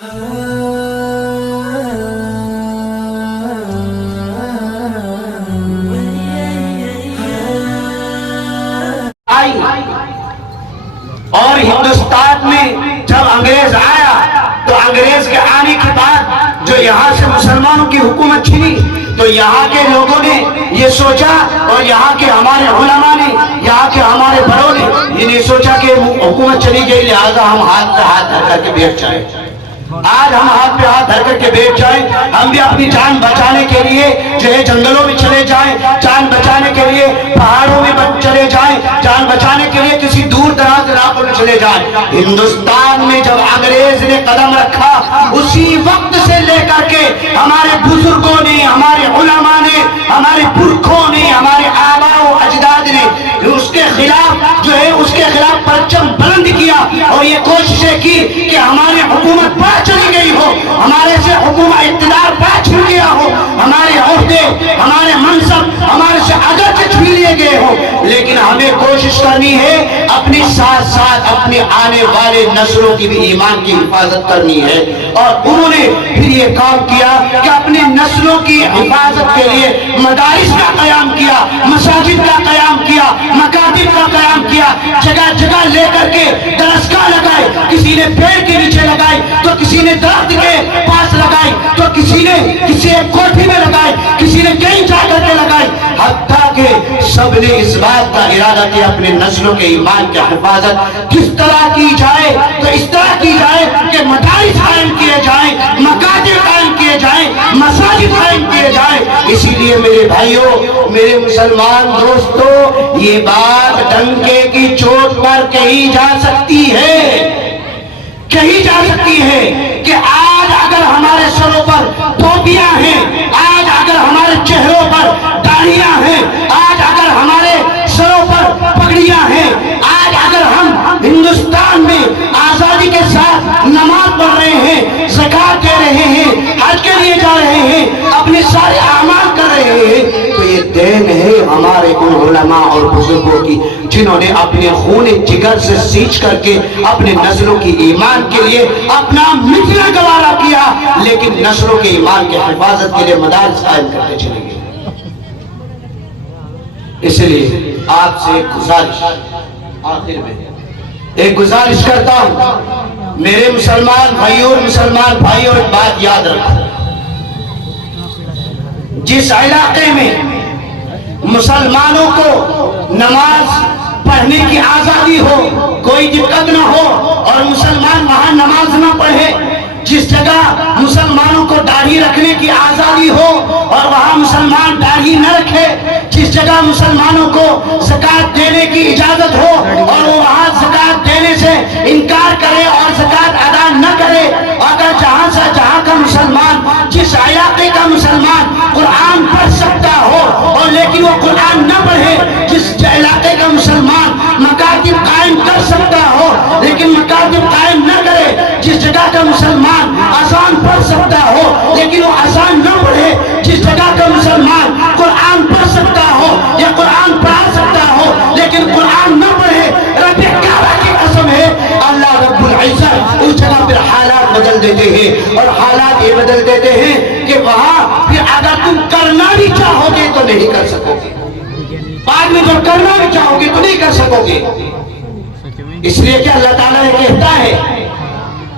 اور ہندوستان میں جب انگریز آیا تو انگریز کے آنے کے بعد جو یہاں سے مسلمانوں کی حکومت چھینی تو یہاں کے لوگوں نے یہ سوچا اور یہاں کے ہمارے علماء نے یہاں کے ہمارے بڑوں نے یہ نہیں سوچا کہ حکومت چلی گئی لہذا ہم ہاتھ پہ ہاتھ دھر کر کے بیٹھ جائیں. آج ہم ہاتھ پہ ہاتھ دھر کر کے بیٹھ جائیں. ہم بھی اپنی جان بچانے کے لیے جو ہے جنگلوں میں چلے جائیں, جان بچانے کے لیے پہاڑوں میں چلے جائیں, جان بچانے کے لیے کسی دور دراز علاقوں میں چلے جائیں. ہندوستان میں جب انگریز نے قدم رکھا اسی وقت سے لے کر کے ہمارے بزرگوں نے, ہمارے علماء نے, ہمارے پرکھوں نے, ہمارے آباء و اجداد نے اس کے خلاف جو ہے اس کے خلاف پرچم بلند کیا اور یہ کوششیں کی کہ ہماری حکومت پاس چلی گئی ہو, ہمارے سے حکومت اقتدار پاس چھن گیا ہو, ہمارے عہدے, ہمارے منصب ہمارے سے اگرچہ چھین لیے گئے ہو, لیکن ہمیں کوشش کرنی ہے اپنے ساتھ ساتھ اپنے آنے والے نسلوں کی بھی ایمان کی حفاظت کرنی ہے. اور انہوں نے پھر یہ کام کیا کہ اپنی نسلوں کی حفاظت کے لیے مدارس کا قیام کیا, مساجد کا قیام کیا, مکاتب کا قیام کیا, جگہ جگہ لے کر کے درسگاہ لگائے, کسی نے پیڑ کے نیچے لگائی تو کسی نے درخت کے پاس لگائی تو کسی نے کسی ایک کوٹھی میں لگائی, کسی نے کہیں جا کر کے لگائی, حتیٰ کہ سب نے اس بات کا ارادہ کیا اپنے نسلوں کے ایمان کی حفاظت کس طرح کی جائے تو اس طرح کی جائے کہ مدارس قائم کیے جائیں, مکاتب قائم کیے جائیں, مساجد قائم کیے جائیں. اسی لیے میرے بھائیوں, میرے مسلمان دوستو, یہ بات ڈنکے کی چوٹ پر کہی جا سکتی ہے, کہی جا سکتی ہے کہ آج اگر ہمارے سروں پر ٹوپیاں ہیں, آج اگر ہمارے چہروں پر داڑھیاں ہیں, آج اگر ہمارے سروں پر پگڑیاں ہیں, آج اگر ہم ہندوستان میں آزادی کے ساتھ نماز پڑھ رہے ہیں, زکات دے رہے ہیں, حج کے لیے جا رہے ہیں, اپنے سارے اعمال کر رہے ہیں, تو یہ دین ہے ہمارے ان علماء اور بزرگوں کی جنہوں نے اپنے خون جگر سے سینچ کر کے اپنے نسلوں کی ایمان کے لیے اپنا مٹنا گوارا کیا, لیکن نسلوں کے ایمان کے حفاظت کے لیے مدارس قائم کرتے چلے گئے. اس لیے آپ سے ایک گزارش, آخر میں ایک گزارش کرتا ہوں, میرے مسلمان بھائیوں اور مسلمان بھائیوں, ایک بات یاد رکھو, جس علاقے میں مسلمانوں کو نماز پڑھنے کی آزادی ہو, کوئی دقت نہ ہو اور مسلمان وہاں نماز نہ پڑھے, جس جگہ مسلمانوں کو داڑھی رکھنے کی آزادی ہو اور وہاں مسلمان داڑھی نہ رکھے, جس جگہ مسلمانوں کو زکات دینے کی اجازت ہو اور وہ وہاں زکات دینے سے انکار کرے اور زکات ادا نہ کرے, اگر جہاں کا مسلمان, جس علاقے کا مسلمان قرآن پڑھ سکتا ہو اور لیکن وہ قرآن نہ پڑھے, جس علاقے کا مسلمان مکاتب قائم کر سکتا ہو لیکن مکاتب قائم نہ کرے, جس جگہ کا مسلمان اذان پڑھ سکتا ہو لیکن وہ اذان نہ پڑھے, جس جگہ کا مسلمان قرآن پڑھ سکتا ہو یا قرآن پڑھا سکتا ہو لیکن قرآن نہ پڑھے, رب کعبہ کی قسم ہے اللہ رب العزت اس جگہ پر حالات بدل دیتے ہیں, اور حالات یہ بدل دیتے ہیں کہ وہاں پھر اگر تم کرنا بھی چاہو گے تو نہیں کر سکو گے, بعد میں جب کرنا بھی چاہو گے تو نہیں کر سکو گے. اس لیے کہ اللہ تعالیٰ نے کہتا ہے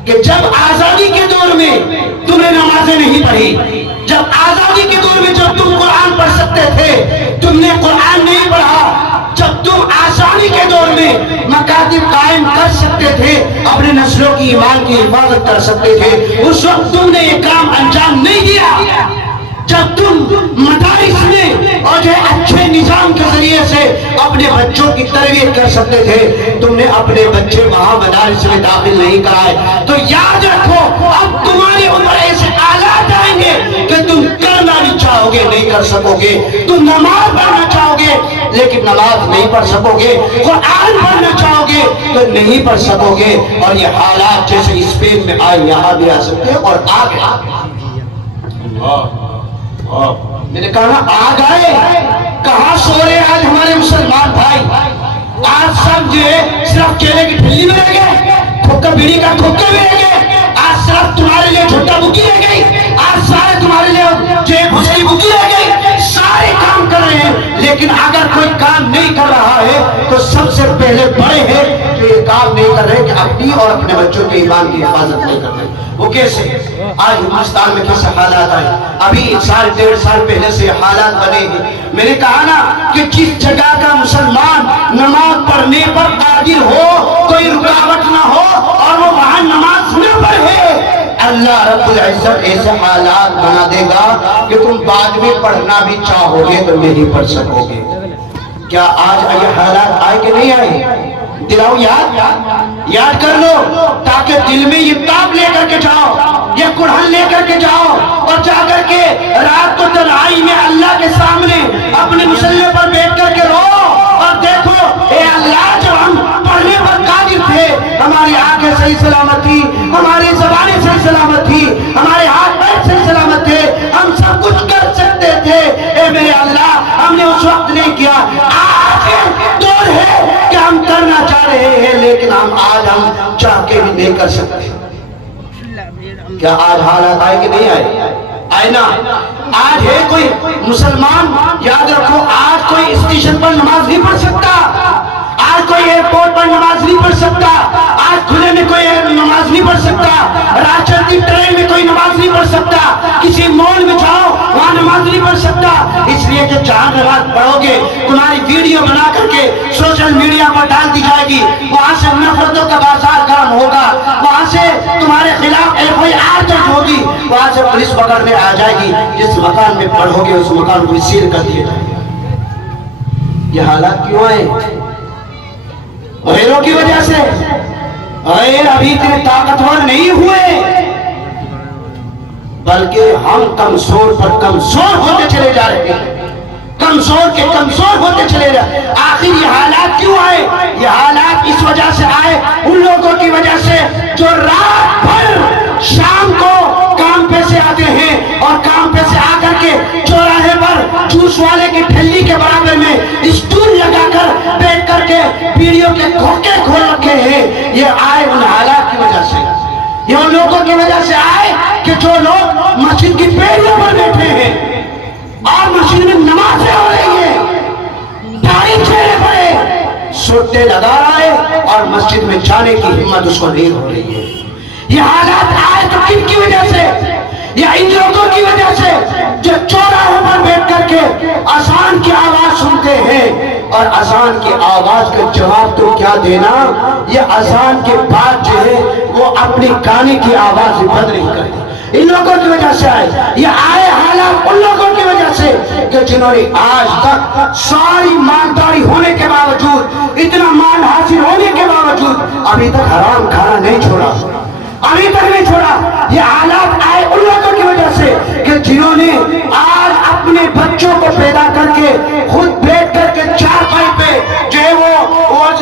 کہ جب آزادی کے دور میں تم نے نمازیں نہیں پڑھی, جب آزادی کے دور میں جب تم قرآن پڑھ سکتے تھے تم نے قرآن نہیں پڑھا, جب تم آسانی کے دور میں مکاتب قائم کر سکتے تھے, اپنے نسلوں کی ایمان کی حفاظت کر سکتے تھے, اس وقت تم نے یہ کام انجام نہیں دیا. جب تم مدارس میں اور جو اچھے نظام کے ذریعے سے اپنے بچوں کی تربیت کر سکتے تھے, تم نے اپنے بچے وہاں مدارس میں داخل نہیں کرائے, تو یاد رکھو اب تمہاری عمر ایسے حالات آئیں گے کہ تم کرنا بھی چاہو گے نہیں کر سکو گے, تم نماز پڑھنا چاہو گے لیکن نماز نہیں پڑھ سکو گے, قرآن پڑھنا چاہو گے تو نہیں پڑھ سکو گے. اور یہ حالات جیسے اسپین میں آئے یہاں بھی آ سکتے ہیں اور آگے میں نے کہا آ گئے, کہاں سو رہے آج ہمارے مسلمان بھائی, آج سب جو ہے صرف کیلے کی ٹھلی میں رہ گئے, کھوکا بیڑی کا کھوکا میں رہ گئے, آج صرف تمہارے اپنی اور اپنے بچوں کے ایمان کی حفاظت نہیں کرتے. وہ کیسے؟ آج ہندوستان میں کیسے حالات آئے؟ ابھی 1.5 سال پہلے سے حالات بنے ہیں. میں نے کہا نا کہ جس جگہ کا مسلمان نماز پڑھنے پر قادر ہو، کوئی رکاوٹ نہ ہو اور وہ وہاں نماز نہ پڑھے، اللہ رب العزت ایسے حالات بنا دے گا کہ تم بعد میں پڑھنا بھی چاہو گے تو نہیں پڑھ سکو گے. کیا آج یہ حالات آئے کہ نہیں آئے؟ دلاؤ یاد کر لو، تاکہ دل میں یہ تاب لے کر کے جاؤ، یہ قرآن لے کر کے جاؤ اور جا کر کے رات کو تنہائی میں اللہ کے سامنے اپنے مصلی پر بیٹھ کر کے رو اور دیکھو اے اللہ، جب ہم پڑھنے پر قادر تھے ہماری آنکھیں صحیح سلامت تھی، ہماری زبانیں صحیح سلامت تھی، ہمارے ہاتھ پیر صحیح سلامت تھے، ہم سب کچھ کر سکتے تھے. اے میرے اللہ، ہم نے اس وقت نہیں کیا. آج دور ہے کہ ہم کرنا چاہ رہے ہیں لیکن آج ہم چاہ کے بھی نہیں کر سکتے. کیا آج حالات آئے کہ نہیں آئے؟ آئے نا. آج ہے کوئی مسلمان، یاد رکھو، آج کوئی اسٹیشن پر نماز نہیں پڑھ سکتا، آج کوئی ایئرپورٹ پر نماز نہیں پڑھ سکتا، آج کھلے میں کوئی نماز نہیں پڑھ سکتا، راہ چلتی ٹرین میں کوئی نماز نہیں پڑھ سکتا، کسی مال میں جاؤ وہاں نماز نہیں پڑھ سکتا. اس لیے کہ جہاں نماز پڑھو گے تمہاری ویڈیو بنا کر کے سوشل میڈیا پر ڈال دی جائے گی، وہاں سے نفرتوں کا بازار گرم ہوگا، وہاں سے تمہارے خلاف کوئی آرٹس ہوگی، وہاں سے پولیس پکڑنے آ جائے گی. جس مکان میں پڑھو گے اس مکان کو سیل کر دیا جائے گا. یہ حالات کیوں آئے؟ غیروں کی وجہ سے. غیر ابھی اتنے طاقتور نہیں ہوئے، بلکہ ہم کمزور پر کمزور ہوتے چلے جا رہے ہیں، کمزور کے کمزور ہوتے چلے جا رہے ہیں. آخر یہ حالات کیوں آئے؟ یہ حالات اس وجہ سے آئے ان لوگوں کی وجہ سے جو رات بھر شام کو کام پہ سے آتے ہیں اور کام پہ سے آ کر کے چوراہے پر جوس والے کی ٹھلی کے برابر میں اسٹول لگا کر بیٹھ کر کے ویڈیو کے کھوکے کھول رکھے ہیں. یہ آئے ان حالات کی وجہ سے، یہ ان لوگوں کی وجہ سے آئے کہ جو لوگ مسجد کی پیڑیوں پر بیٹھے ہیں اور مسجد میں نمازیں ہو رہی ہیں، داڑھی چہرے پڑے سوٹے لگا رہا ہے اور مسجد میں جانے کی ہمت اس کو نہیں ہو رہی ہے. یہ حالات آئے تو کن کی وجہ سے؟ یا ان لوگوں کی وجہ سے جو چوراہوں پر بیٹھ کر کے اذان کی آواز سنتے ہیں اور اذان کی آواز کا جواب تو کیا دینا، یہ اذان کے بعد جو ہے وہ اپنی گانے کی آواز بند نہیں کرتے. ان لوگوں کی وجہ سے آئے. یہ آئے حالات ان لوگوں کی وجہ سے کہ جنہوں نے آج تک ساری مالداری ہونے کے باوجود، اتنا مال حاصل ہونے کے باوجود ابھی تک حرام کھانا نہیں چھوڑا، ابھی تک نہیں چھوڑا. یہ حالات آئے ان لوگوں کی وجہ سے کہ جنہوں نے آج اپنے بچوں کو پیدا کر کے خود بیٹھ کر کے چارپائی پہ جو ہے وہ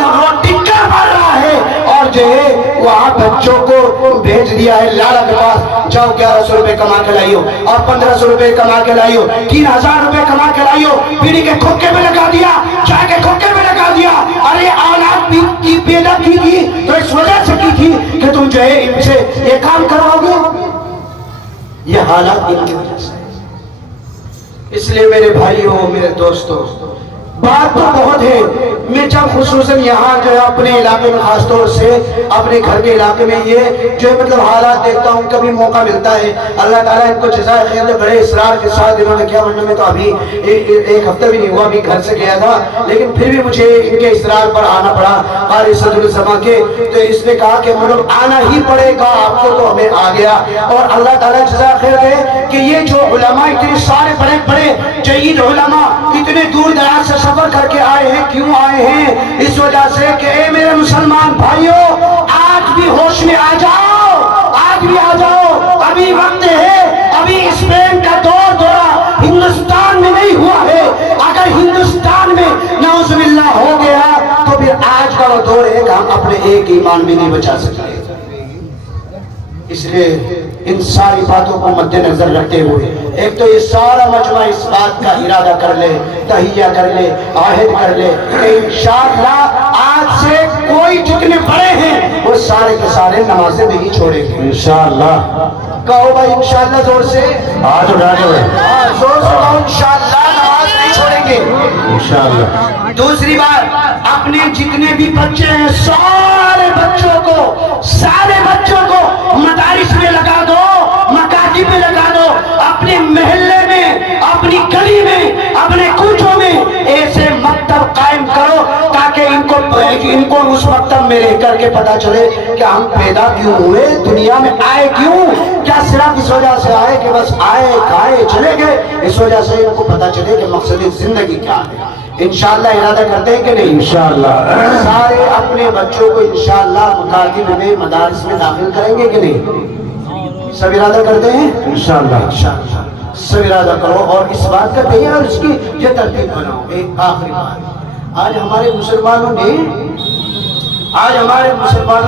روٹی کر پڑ رہا ہے اور جو ہے وہاں بچوں کو بھیج دیا ہے لالا کے پاس، جاؤ 1100 روپے کما کے لائیو اور 1500 روپے کما کے لائیو، 3000 روپے کما کے لائیو. بیڑی کے کھوکے میں لگا دیا، چائے کے کھوکے میں لگا دیا. ارے اولاد کی پیدا کی تھی تو اس وجہ سے کی تھی کہ تم جو ہے ان سے یہ کام کرواؤ گے. یہ حالات ان کی وجہ سے. اس لیے میرے بھائیوں، میرے دوستوں، بات تو بہت ہے. میں جب خصوصاً یہاں جو ہے اپنے علاقے میں، خاص طور سے اپنے گھر کے علاقے میں یہ جو مطلب حالات دیکھتا ہوں، کبھی موقع ملتا ہے، اللہ تعالیٰ ان کو جزائے خیر دے، بڑے اصرار کے ساتھ انہوں نے کیا. ورنہ میں تو ابھی ایک ہفتہ بھی نہیں ہوا، ابھی گھر سے گیا تھا، لیکن پھر بھی مجھے ان کے اصرار پر آنا پڑا. قاری صدر الزمان کے تو اس نے کہا کہ مطلب آنا ہی پڑے گا آپ کو، تو ہمیں آ گیا. اور اللہ تعالیٰ جزائے خیر دے کہ یہ جو علماء اتنے سارے بڑے بڑے جید علماء اتنے دور دراز سے سفر کر کے آئے ہیں. کیوں آئے ہیں؟ اس وجہ سے کہ اے میرے مسلمان بھائیوں، آج بھی ہوش میں آ جاؤ، آج بھی آ جاؤ. ابھی وقت ہے. ابھی اسپین کا دورہ ہندوستان میں نہیں ہوا ہے. اگر ہندوستان میں نعوذ باللہ ہو گیا تو پھر آج کا وہ دور ہے کہ ہم اپنے ایک ایمان بھی نہیں بچا سکتے. اس لیے ان ساری باتوں کو مد نظر رکھتے ہوئے ایک تو یہ سارا مجمع اس بات کا ارادہ کر لے، تہیہ کر لے، عہد کر لے کہ انشاءاللہ آج سے کوئی جتنے بڑے ہیں وہ سارے کے سارے نمازیں نہیں چھوڑیں گے انشاءاللہ. کہو بھائی انشاءاللہ زور سے، آج اٹھانے ہوئے زور سے کہو انشاءاللہ نماز نہیں چھوڑیں گے. گے انشاءاللہ۔ دوسری بات، اپنے جتنے بھی بچے ہیں سارے بچوں کو مدارس میں لگا دو، مکاتب میں لگا دو، اپنے محلے میں، اپنی گلی میں، اپنے کوچوں میں ایسے مکتب قائم کرو تاکہ ان کو اس مکتب میں رہ کر کے پتا چلے کہ ہم پیدا کیوں ہوئے، دنیا میں آئے کیوں، کیا صرف اس وجہ سے آئے کہ بس آئے کھائے چلے گئے، اس وجہ سے ان کو پتا چلے کہ مقصد زندگی کیا ہے۔ انشاءاللہ ارادہ کرتے ہیں کہ نہیں؟ انشاءاللہ سارے اپنے بچوں کو انشاءاللہ مکاتب میں، مدارس میں داخل کریں گے کہ نہیں؟ سب ارادہ کرتے ہیں؟ انشاءاللہ سب ارادہ کرو اور اس بات کا کہیے اور اس کی یہ ترتیب بناؤ۔ ایک آخری بات، آج ہمارے مسلمانوں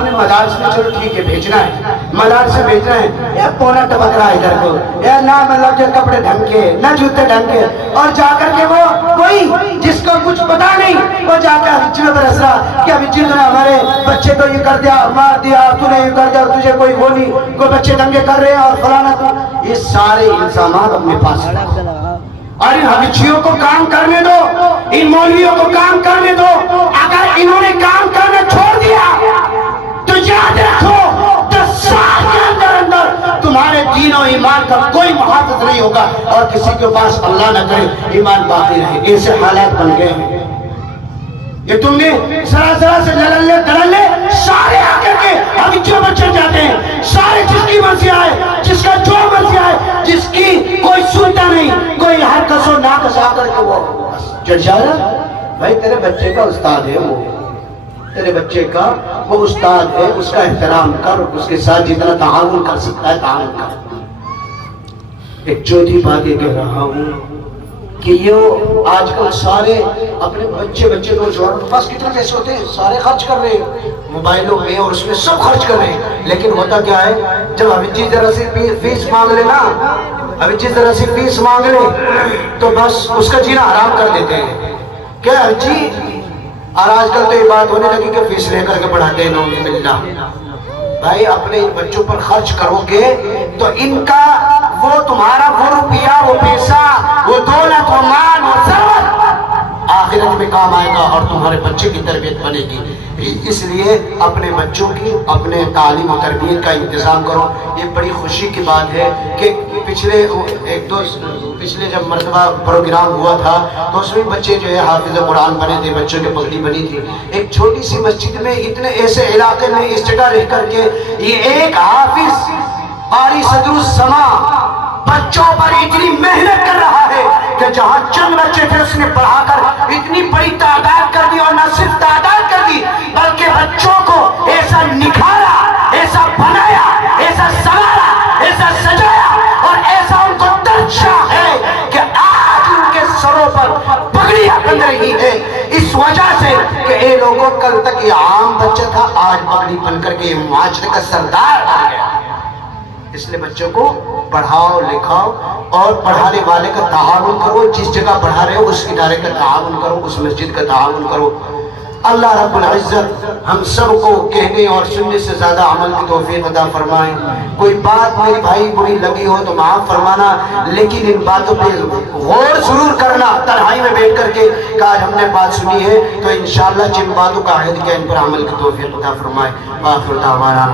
نے مدارس میں، چلو ٹھیک ہے بھیجنا ہے، مدارس میں بھیجنا ہے، یا پونا ٹپک رہا ہے ادھر کو، یا نہ مطلب جو کپڑے ڈھنگ کے، نہ جوتے ڈھنگ کے، اور جا کر کے وہ کوئی جس کو کچھ پتا نہیں وہ جا کر حجی میں برس رہا کہ ابھی جی نے ہمارے بچے تو یہ کر دیا، مار دیا، تو نے یہ کر دیا، تجھے کوئی وہ نہیں، کوئی بچے دنگے کر رہے ہیں اور فلانا تو، یہ سارے الزامات اپنے پاس رکھو اور ان حجیوں کو کام کرنے دو، ان مولویوں کو کام کرنے دو۔ اگر انہوں نے کام کرنا چھوڑ دیا تو یاد رکھو 10 سال کے اندر تمہارے دین و ایمان کا کوئی محافظ نہیں ہوگا اور کسی کے پاس اللہ نہ کرے ایمان باقی رہے۔ ایسے حالات بن گئے ہیں، یہ تم نے ذرا سے دللے سارے آ کر کے ہم جو بچے جاتے ہیں، سارے جس کی مرضی آئے، جس کا جو مرضی آئے، جس کی کوئی سنتا نہیں، کوئی ہر کسو نہ کسا کر کے وہ چڑھ جائے۔ بھائی تیرے بچے کا استاد ہے وہ، تیرے بچے کا وہ استاد ہے، اس کا احترام کر، اس کے ساتھ جتنا تعاون کر سکتا ہے تعاون کر۔ ایک چوتھی بات یہ کہہ رہا ہوں کہ یہ آج کل سارے اپنے بچے نوجوان کے پاس کتنے پیسے ہوتے ہیں، سارے خرچ کر رہے ہیں موبائلوں میں اور اس میں سب خرچ کر رہے ہیں، لیکن ہوتا کیا ہے جب ابھی ذرا سی فیس مانگ لے نا، ابھی ذرا سی فیس مانگ لے تو بس اس کا جینا حرام کر دیتے ہیں۔ کیا جی، اور آج کل تو یہ بات ہونے لگی کہ فیس لے کر کے پڑھاتے ہیں، نعوذ باللہ۔ بھائی اپنے بچوں پر خرچ کرو گے تو ان کا وہ تمہارا وہ روپیہ، وہ پیسہ، وہ دولت، وہ مال، وہ ثروت آخرت میں کام آئے گا اور تمہارے بچے کی تربیت بنے گی۔ اس لیے اپنے بچوں کی، اپنے تعلیم و تربیت کا انتظام کرو۔ یہ بڑی خوشی کی بات ہے کہ پچھلے جب مرتبہ پروگرام ہوا تھا تو اس میں بچے جو ہے حافظ قرآن بنے تھے، بچوں کی پگڑی بنی تھی۔ ایک چھوٹی سی مسجد میں اتنے ایسے علاقے میں اس جگہ رہ کر کے یہ ایک حافظ قاری صدر السما بچوں پر اتنی محنت کر رہا ہے کہ جہاں چند بچے تھے اس نے پڑھا کر اتنی بڑی تعداد کر دی، اور نہ صرف تعداد کر دی بلکہ بچوں کو ایسا نکھارا، ایسا بنایا، ایسا سنوارا، ایسا سجایا اور ایسا ان کو درجہ ہے کہ آج ان کے سروں پر پگڑیاں بن رہی ہے، اس وجہ سے کہ اے لوگوں کل تک یہ عام بچہ تھا، آج پگڑی بن کر کے یہ معاشرے کا سردار بن گیا۔ اس لیے بچوں کو پڑھاؤ لکھاؤ اور پڑھانے والے کا تعاون کرو، جس جگہ پڑھا رہے ہو اس ادارے کا تعاون کرو، اس مسجد کا تعاون کرو۔ اللہ رب العزت ہم سب کو کہنے اور سننے سے زیادہ عمل کی توفیق عطا فرمائے۔ کوئی بات میری بھائی بری لگی ہو تو معاف فرمانا، لیکن ان باتوں پہ غور ضرور کرنا تنہائی میں بیٹھ کر کے کہ آج ہم نے بات سنی ہے تو انشاءاللہ جن باتوں کا عہد کیا ان پر عمل کی توفیق عطا فرمائے۔ آخر دعوانا